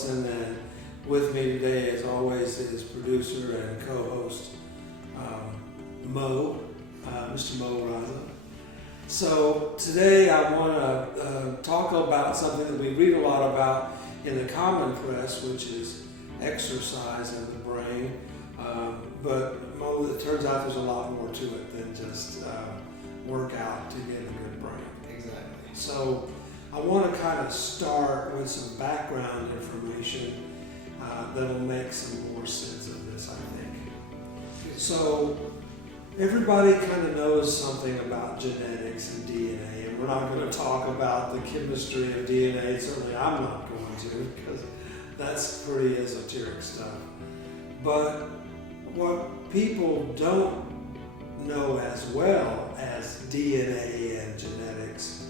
Ellison, and with me today, as always, is producer and co-host Mr. Mo Raza. So today I want to talk about something that we read a lot about in the common press, which is exercise in the brain. But Mo, it turns out there's a lot more to it than just work out to get a good brain. Exactly. So I want to kind of start with some background information that'll make some more sense of this, I think. So everybody kind of knows something about genetics and DNA, and we're not going to talk about the chemistry of DNA. Certainly I'm not going to, because that's pretty esoteric stuff. But what people don't know as well as DNA and genetics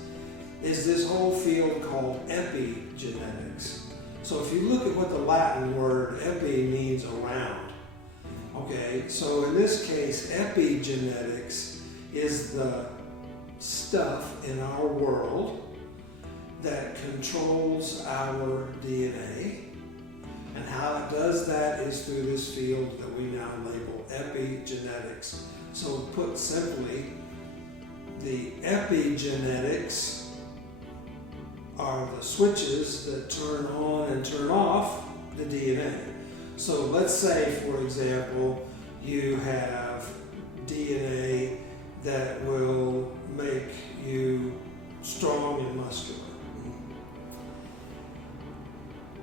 is this whole field called epigenetics. So if you look at what the Latin word epi means around, okay, so in this case, epigenetics is the stuff in our world that controls our DNA. And how it does that is through this field that we now label epigenetics. So put simply, the epigenetics are the switches that turn on and turn off the DNA. So let's say, for example, you have DNA that will make you strong and muscular.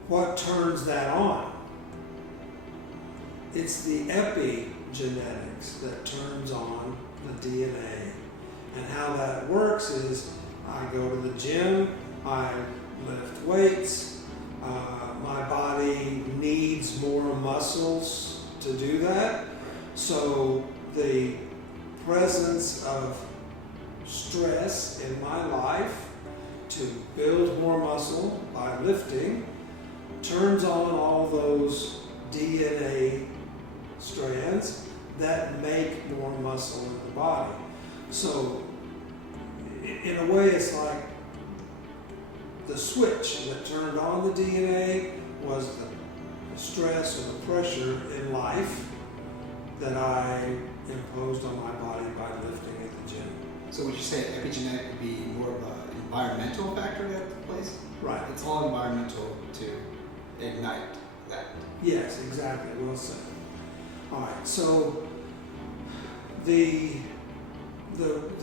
What turns that on? It's the epigenetics that turns on the DNA. And how that works is I go to the gym, I lift weights, my body needs more muscles to do that. So the presence of stress in my life to build more muscle by lifting turns on all those DNA strands that make more muscle in the body. So in a way, it's like the switch that turned on the DNA was the stress or the pressure in life that I imposed on my body by lifting at the gym. So would you say epigenetic would be more of an environmental factor that plays? Right. It's all environmental to ignite that. Yes, exactly. Well said. All right. So the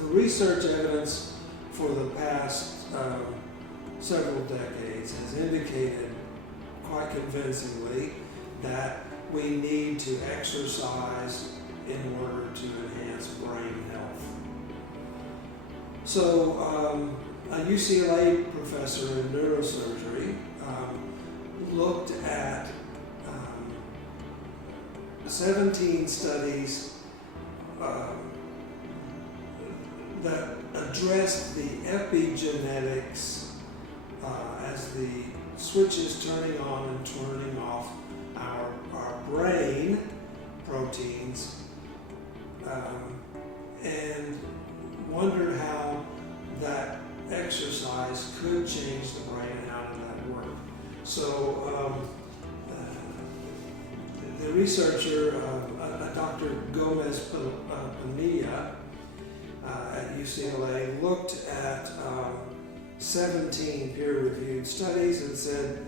research evidence for the past several decades has indicated quite convincingly that we need to exercise in order to enhance brain health. So a UCLA professor in neurosurgery looked at 17 studies that addressed the epigenetics as the switches turning on and turning off our brain proteins, and wondered how that exercise could change the brain and how did that work. So the researcher, Dr. Gomez Pinilla at UCLA, looked at 17 peer-reviewed studies and said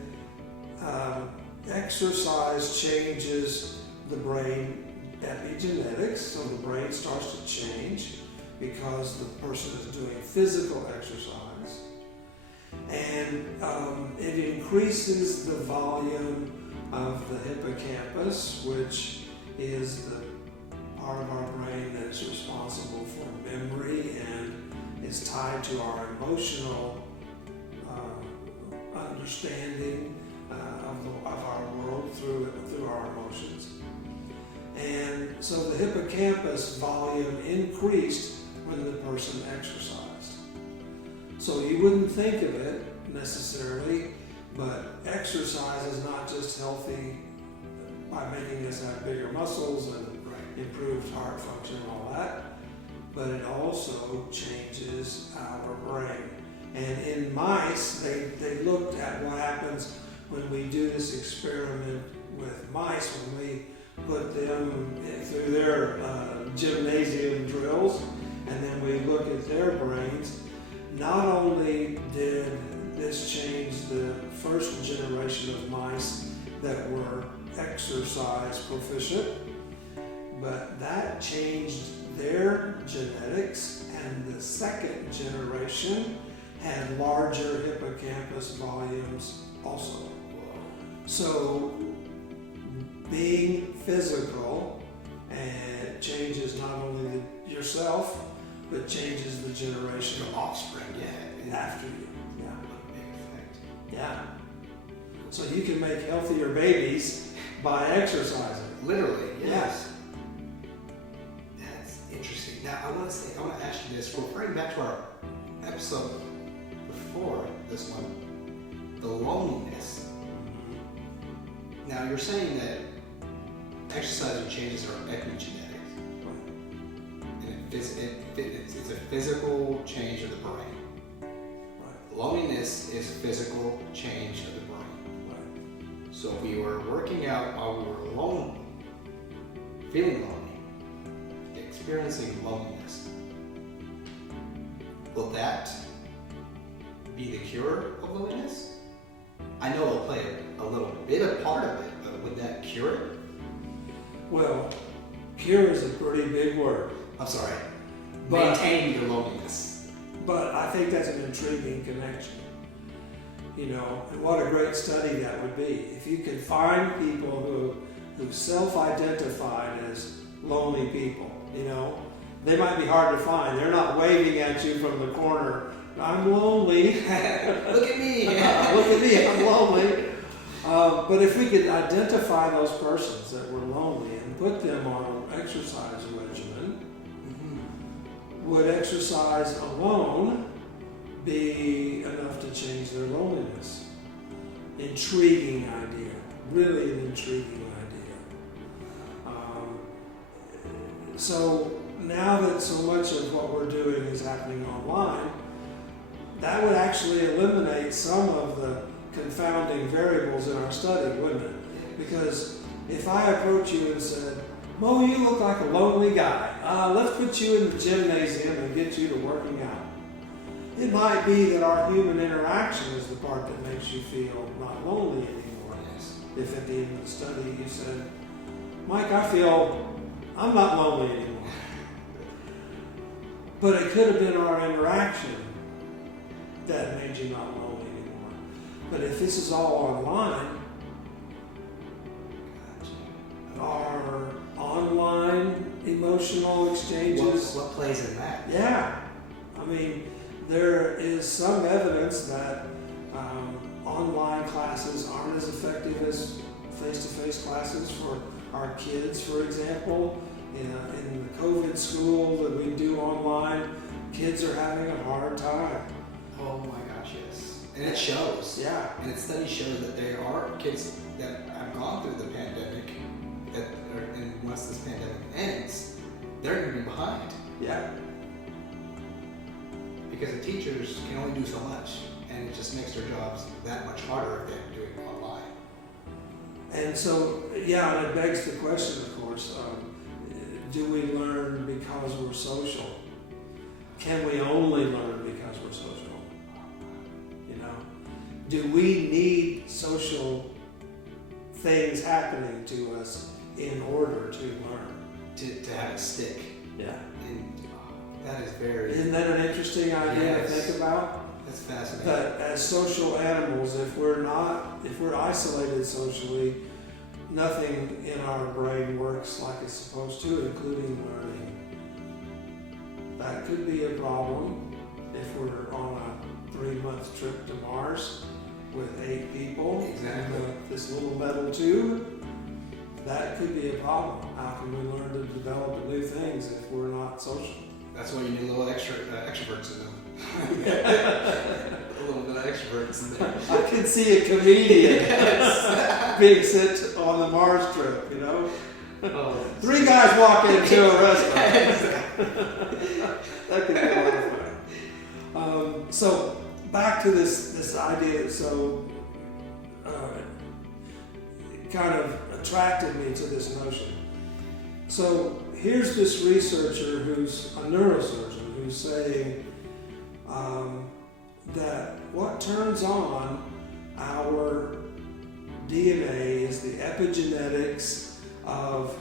exercise changes the brain epigenetics, so the brain starts to change because the person is doing physical exercise, and it increases the volume of the hippocampus, which is the part of our brain that is responsible for memory and is tied to our emotional understanding of our world through our emotions. And so the hippocampus volume increased when the person exercised. So you wouldn't think of it necessarily, but exercise is not just healthy by making us have bigger muscles and improved heart function and all that, but it also changes our brain. And in mice, they looked at what happens when we do this experiment with mice, when we put them through their gymnasium drills, and then we look at their brains, not only did this change the first generation of mice that were exercise proficient, but that changed their genetics, and the second generation had larger hippocampus volumes also. So being physical and changes not only yourself, but changes the generation Your offspring, yeah. after you. Yeah. Big effect. Yeah. So you can make healthier babies by exercising. Literally, yes. Yeah. That's interesting. Now I want to ask you this. Referring back to our episode before this one, the loneliness. Now you're saying that exercising changes our epigenetics. And it's a physical change of the brain. Right. Loneliness is physical change of the brain. Right. So if we were working out while we were lonely, feeling lonely, experiencing loneliness, will that be the cure of loneliness? I know it'll play a little bit of part of it, but would that cure it? Well, cure is a pretty big word. I'm sorry. But- Maintain your loneliness. But I think that's an intriguing connection. You know, and what a great study that would be. If you could find people who self-identified as lonely people, you know, they might be hard to find. They're not waving at you from the corner, I'm lonely. Look at me. Look at me, I'm lonely. But if we could identify those persons that were lonely and put them on an exercise regimen, would exercise alone be enough to change their loneliness? Intriguing idea, really an intriguing idea. So now that so much of what we're doing is happening online, that would actually eliminate some of the confounding variables in our study, wouldn't it? Because if I approach you and said, Mo, you look like a lonely guy. Let's put you in the gymnasium and get you to working out. It might be that our human interaction is the part that makes you feel not lonely anymore. Yes. If at the end of the study you said, Mike, I feel I'm not lonely anymore. But it could have been our interaction that made you not lonely anymore. But if this is all online, our online emotional exchanges. What plays in that? Yeah. I mean, there is some evidence that online classes aren't as effective as face-to-face classes for our kids, for example. In the COVID school that we do online, kids are having a hard time. Oh my gosh, yes. And it shows. Yeah. And the study shows that there are kids that have gone through the pandemic and once this pandemic ends, they're going to be behind. Yeah. Because the teachers can only do so much, and it just makes their jobs that much harder if they're doing it online. And so, yeah, and it begs the question, of course, do we learn because we're social? Can we only learn because we're social? You know, do we need social things happening to us in order to learn? To have a stick. Yeah. And that is very... Isn't that an interesting idea to Yes. think about? That's fascinating. That as social animals, if we're isolated socially, nothing in our brain works like it's supposed to, including learning. That could be a problem if we're on a 3-month trip to Mars with 8 people. Exactly. In this little metal tube. That could be a problem. How can we learn to develop new things if we're not social? That's why you need a little extroverts in them. A little bit of extroverts in there. I can see a comedian being sent on the Mars trip, you know? Oh. 3 guys walk into a restaurant. That could be a lot of fun. So back to this idea. So kind of attracted me to this notion. So here's this researcher who's a neurosurgeon who's saying that what turns on our DNA is the epigenetics of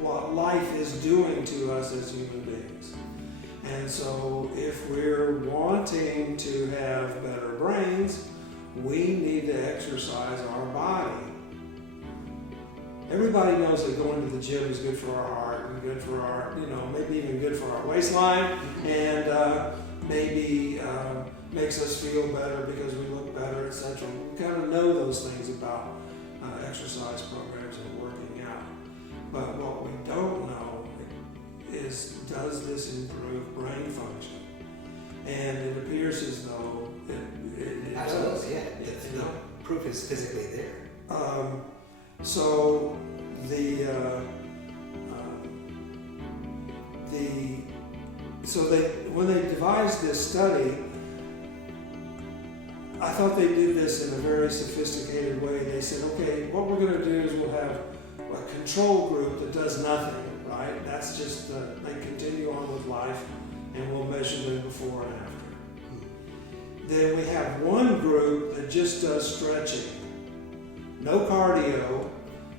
what life is doing to us as human beings. And so if we're wanting to have better brains, we need to exercise our body. Everybody knows that going to the gym is good for our heart and good for our, maybe even good for our waistline, and maybe makes us feel better because we look better, etc. We kind of know those things about exercise programs and working out. But what we don't know is, does this improve brain function? And it appears as though it Absolutely, does. yeah. The proof is physically there. So when they devised this study, I thought they did this in a very sophisticated way. They said, okay, what we're going to do is we'll have a control group that does nothing, right? That's just, they continue on with life, and we'll measure them before and after. Then we have one group that just does stretching. No cardio,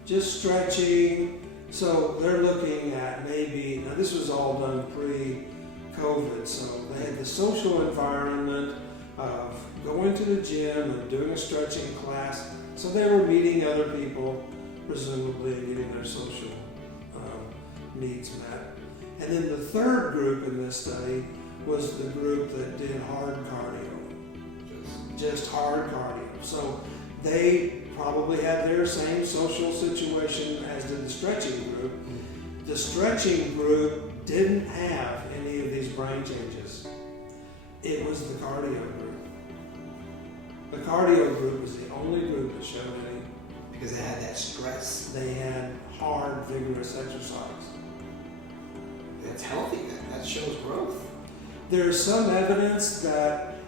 just stretching. So they're looking at maybe, now this was all done pre-COVID, so they had the social environment of going to the gym and doing a stretching class. So they were meeting other people, presumably, and getting their social needs met. And then the third group in this study was the group that did hard cardio, just hard cardio. So they probably had their same social situation as did the stretching group. The stretching group didn't have any of these brain changes. It was the cardio group. The cardio group was the only group that showed any. Because they had that stress. They had hard, vigorous exercise. That's healthy. That shows growth. There's some evidence that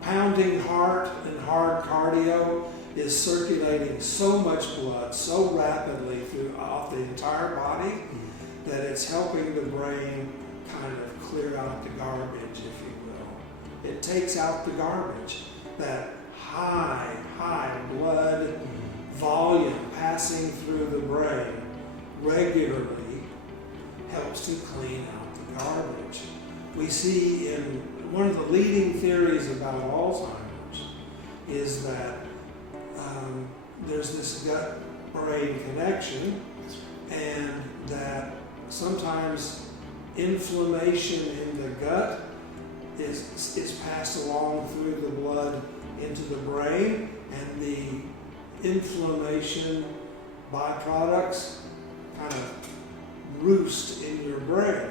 pounding heart and hard cardio is circulating so much blood so rapidly throughout the entire body that it's helping the brain kind of clear out the garbage, if you will. It takes out the garbage. That high blood volume passing through the brain regularly helps to clean out the garbage. We see in one of the leading theories about Alzheimer's is that there's this gut-brain connection, and that sometimes inflammation in the gut is passed along through the blood into the brain, and the inflammation byproducts kind of roost in your brain.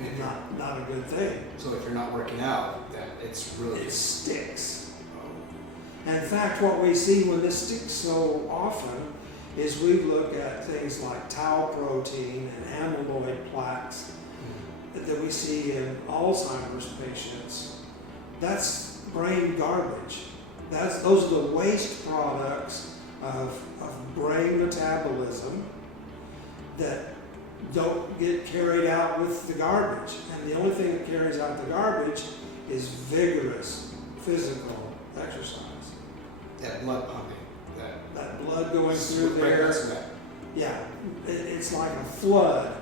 And not a good thing. So if you're not working out, that it's really... It sticks. In fact, what we see when this sticks so often is we look at things like tau protein and amyloid plaques that we see in Alzheimer's patients. That's brain garbage. Those are the waste products of brain metabolism that don't get carried out with the garbage. And the only thing that carries out the garbage is vigorous physical exercise. That blood pumping. That blood going through there. Yeah, it's like a flood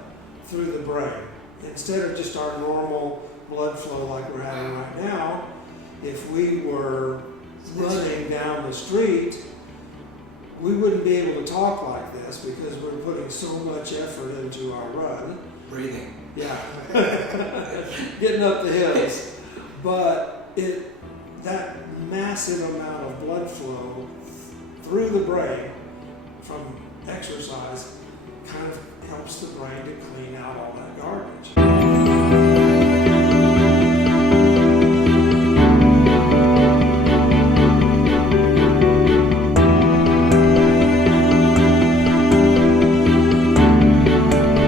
through the brain. Instead of just our normal blood flow like we're having right now, if we were running down the street, we wouldn't be able to talk like this because we're putting so much effort into our run. Breathing. Yeah. Getting up the hills. But that massive amount of blood flow through the brain from exercise kind of helps the brain to clean out all that garbage.